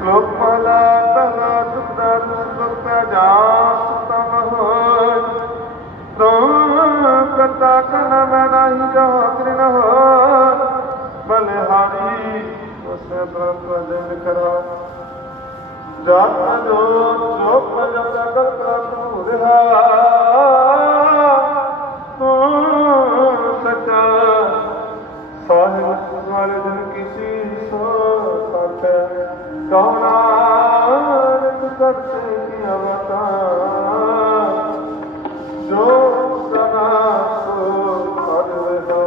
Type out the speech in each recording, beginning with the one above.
ਸ਼ਲੋਕ ਮਾਲਾ ਪਹਿਲਾ ਸੁਖਦਾ ਜਾ ਸੁਖਤਾ ਮਹੋਜ ਤੂੰ ਕਰਤਾ ਕਰਨਾ ਮੈਂ ਨਹੀਂ ਕਹਾਂ ਤ੍ਰਿਨ ਹੋ ਬਲਿਹਾਰੀ ਉਸੇ ਪ੍ਰਭ ਦਿਨ ਕਰਾ ਜਾਤ ਜੋ ਜੋ ਪਜ ਪ੍ਰਗਟ ਪ੍ਰਭ ਰਿਹਾ ਤੂੰ ਸਚਾ ਸਾਹਿਬ ਵਾਲੇ ਦਿਨ ਕਿਸੇ ਸੋ ਸਤ ਕਉਨਾ ਰਿਤ ਕਰਤੇ ਕੀ ਅਵਤਾਰ ਜੋ ਸਨਾ ਸੋ ਪਦ ਵਿਦਾ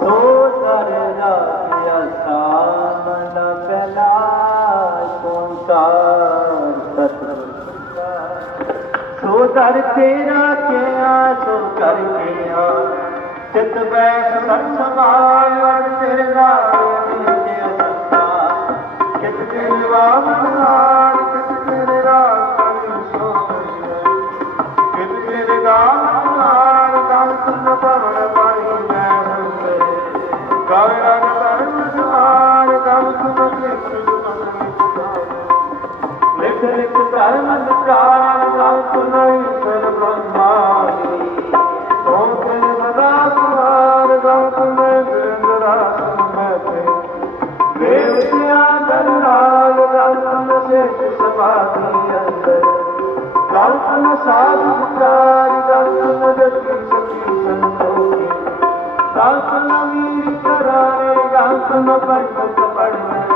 ਸੋ ਦਰ ਰਾਖਿਆ ਸਾਮਨ ਪਹਿਲਾ ਸੰਸਾਰ ਸਤਿ ਸੋ ਦਰ ਤੇਰਾ ਕਿਆ ਸੋ ਕਰ ਗਿਆ ਚਿਤ ਬੈਠ ਸਤ ਸਮਾਲ ਵਰ ਤੇਰੇ ਲਿਖ ਲਿਖ ਧਰਮ ਨਿਕਾਰ ਗਾਉ ਸੁਣਾਈ ਸਰ ਬ੍ਰਹਮਾਨੀ ਸੋਮ ਤੇ ਸਦਾ ਸੁਹਾਰ ਗਮ ਸੁਨ ਬਿੰਦਰਾ ਸੁਮਤੇ ਦੇਵਤਿਆ ਦਰਨਾਲ ਗਾਉ ਸੇਸ਼ ਸਮਾਧੀ ਅੰਦਰ ਗਾਉ ਸਾਧੂ ਵਿਚਾਰ ਗਾਉ ਜਤੀ ਸਖੀ ਸੰਤੋਖੀ ਗਾਉ ਵੀਰ ਕਰਾਰੇ ਗਾਉ ਪੰਡਤ ਪੜਨ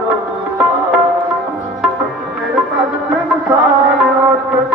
ਤੇ